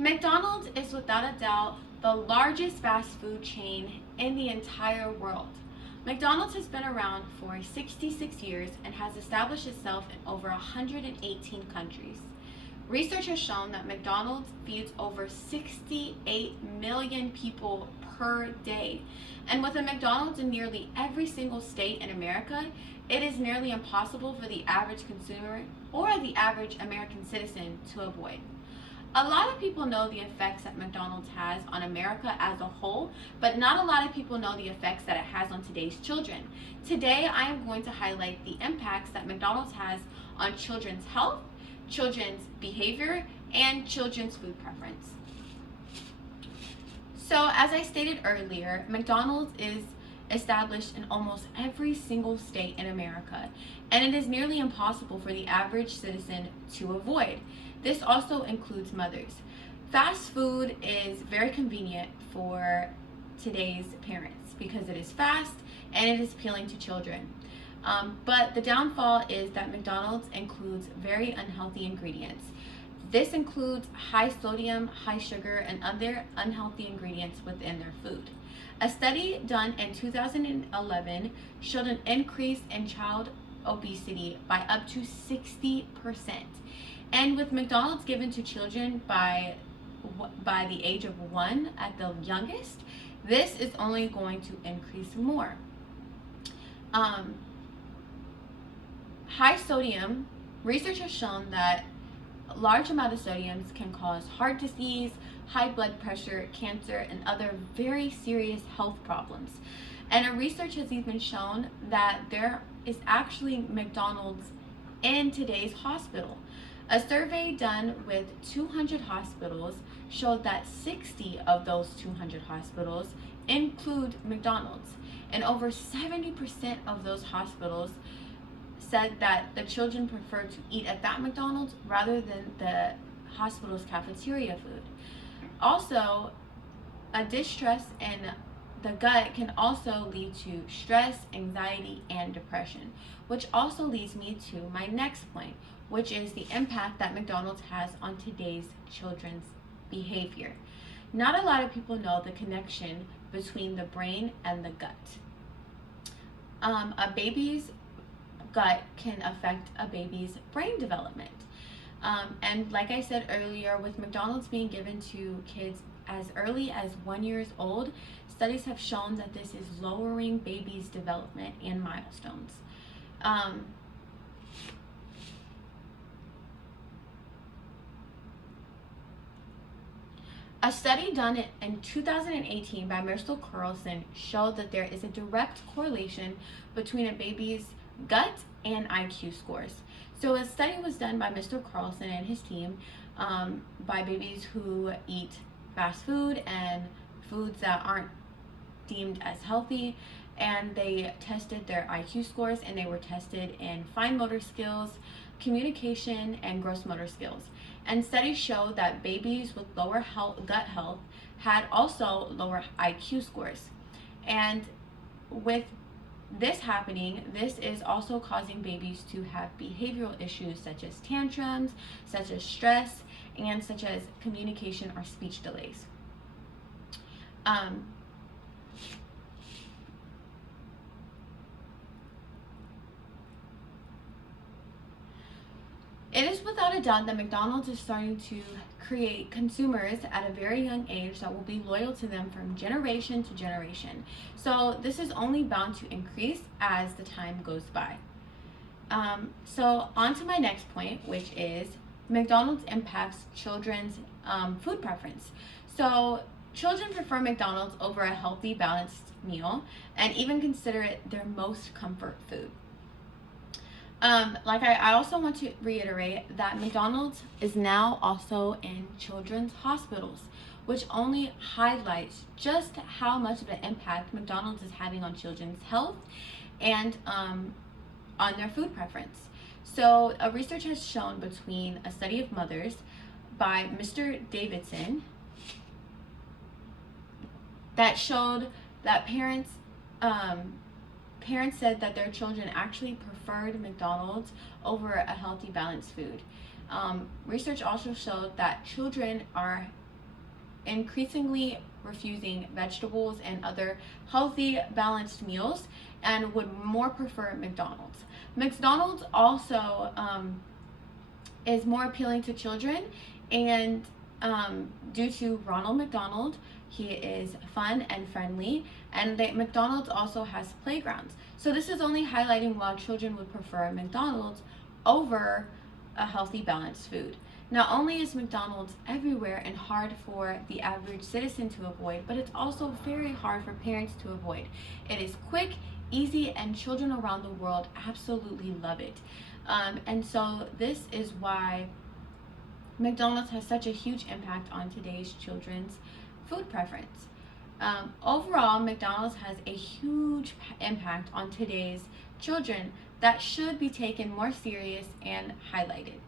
McDonald's is without a doubt the largest fast food chain in the entire world. McDonald's has been around for 66 years and has established itself in over 118 countries. Research has shown that McDonald's feeds over 68 million people per day. And with a McDonald's in nearly every single state in America, it is nearly impossible for the average consumer or the average American citizen to avoid. A lot of people know the effects that McDonald's has on America as a whole, but not a lot of people know the effects that it has on today's children. Today, I am going to highlight the impacts that McDonald's has on children's health, children's behavior, and children's food preference. So, as I stated earlier, McDonald's is established in almost every single state in America, and it is nearly impossible for the average citizen to avoid. This also includes mothers. Fast food is very convenient for today's parents because it is fast and it is appealing to children. But the downfall is that McDonald's includes very unhealthy ingredients. This includes high sodium, high sugar, and other unhealthy ingredients within their food. A study done in 2011 showed an increase in child obesity by up to 60%. And with McDonald's given to children by the age of 1 at the youngest, this is only going to increase more. High sodium, research has shown that a large amount of sodiums can cause heart disease, high blood pressure, cancer, and other very serious health problems. And a research has even shown that there is actually McDonald's in today's hospital. A survey done with 200 hospitals showed that 60 of those 200 hospitals include McDonald's, and over 70% of those hospitals said that the children prefer to eat at that McDonald's rather than the hospital's cafeteria food. Also, a distress in the gut can also lead to stress, anxiety, and depression, which also leads me to my next point, which is the impact that McDonald's has on today's children's behavior. Not a lot of people know the connection between the brain and the gut. A baby's gut can affect a baby's brain development. And like I said earlier, with McDonald's being given to kids as early as 1 year old, studies have shown that this is lowering babies' development and milestones. A study done in 2018 by Mr. Carlson showed that there is a direct correlation between a baby's gut and IQ scores. So a study was done by Mr. Carlson and his team by babies who eat fast food and foods that aren't deemed as healthy, and they tested their IQ scores, and they were tested in fine motor skills, communication, and gross motor skills. And studies show that babies with lower gut health had also lower IQ scores. And with this happening, this is also causing babies to have behavioral issues such as tantrums, such as stress, and such as communication or speech delays. It is without a doubt that McDonald's is starting to create consumers at a very young age that will be loyal to them from generation to generation. So this is only bound to increase as the time goes by. So on to my next point, which is McDonald's impacts children's food preference. So children prefer McDonald's over a healthy, balanced meal and even consider it their most comfort food. I also want to reiterate that McDonald's is now also in children's hospitals, which only highlights just how much of an impact McDonald's is having on children's health and on their food preference. So research has shown between a study of mothers by Mr. Davidson that showed that parents said that their children actually preferred McDonald's over a healthy, balanced food. Research also showed that children are increasingly refusing vegetables and other healthy, balanced meals and would more prefer McDonald's. McDonald's also is more appealing to children, and due to Ronald McDonald, he is fun and friendly, and McDonald's also has playgrounds. So this is only highlighting why children would prefer McDonald's over a healthy, balanced food. Not only is McDonald's everywhere and hard for the average citizen to avoid, but it's also very hard for parents to avoid. It is quick, easy, and children around the world absolutely love it. And so this is why McDonald's has such a huge impact on today's children's food preference. Overall, McDonald's has a huge impact on today's children that should be taken more serious and highlighted.